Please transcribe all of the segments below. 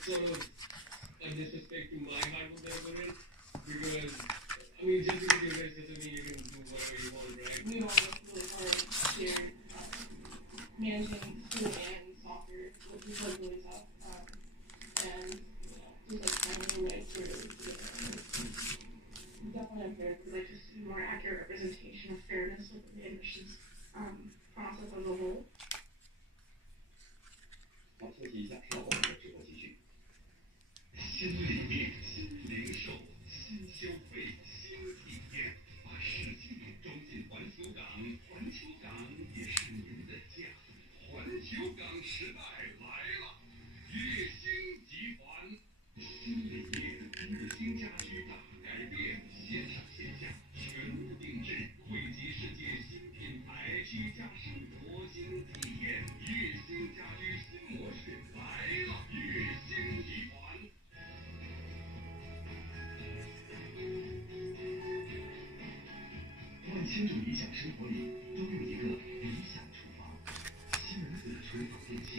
sort of a disrespect to my hard work that I put in because I mean just because you're rich doesn't mean you can do whatever you want, right? We all work really hard here, managing school and soccer, which is like really tough, and just like finding a way to definitely unfair because I just see more accurate representation of fairness within the admissions process as a whole. 好，休息一下，稍后我们的直播继续。新理念、新零售、新消费、新体验，把世纪装进环球港，环球港也是您的家。环球港时代来了，悦兴集团新理念，悦兴家居大改变，线上线下全屋定制，汇集世界新品牌，居家生活新体验，悦兴家居新模式来了，悦兴集团。万千种理想生活里，都有一个理想厨房。西门子厨房电器，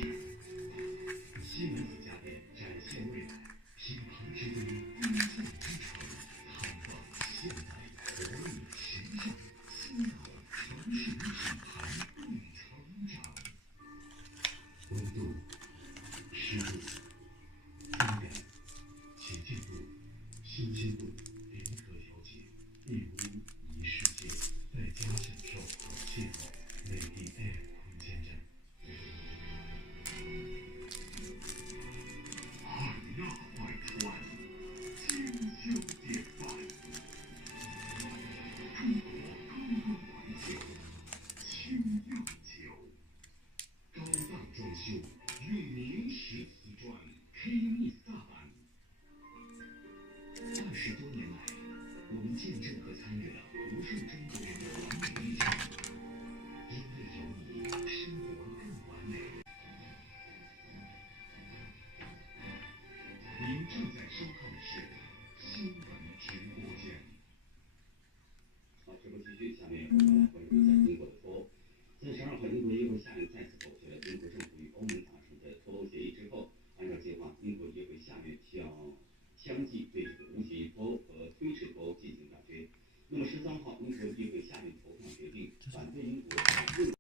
西门子家电展现未来，品牌之威攻在一城，探访现代活力时尚，新老传世品牌共成长。温度、湿度、风量、洁净度、新鲜度联合调节，一屋一世界，在家享受邂逅美的 Air 空间站。海纳百川，精修典范，中国高端白酒，清酿酒，高档装修，用明石瓷砖，黑密萨板。20多年来，我们见证和参与了无数中国人的完美历程。因为有你，生活更完美。您正在收看的是新闻直播间。好，直播继续，下面。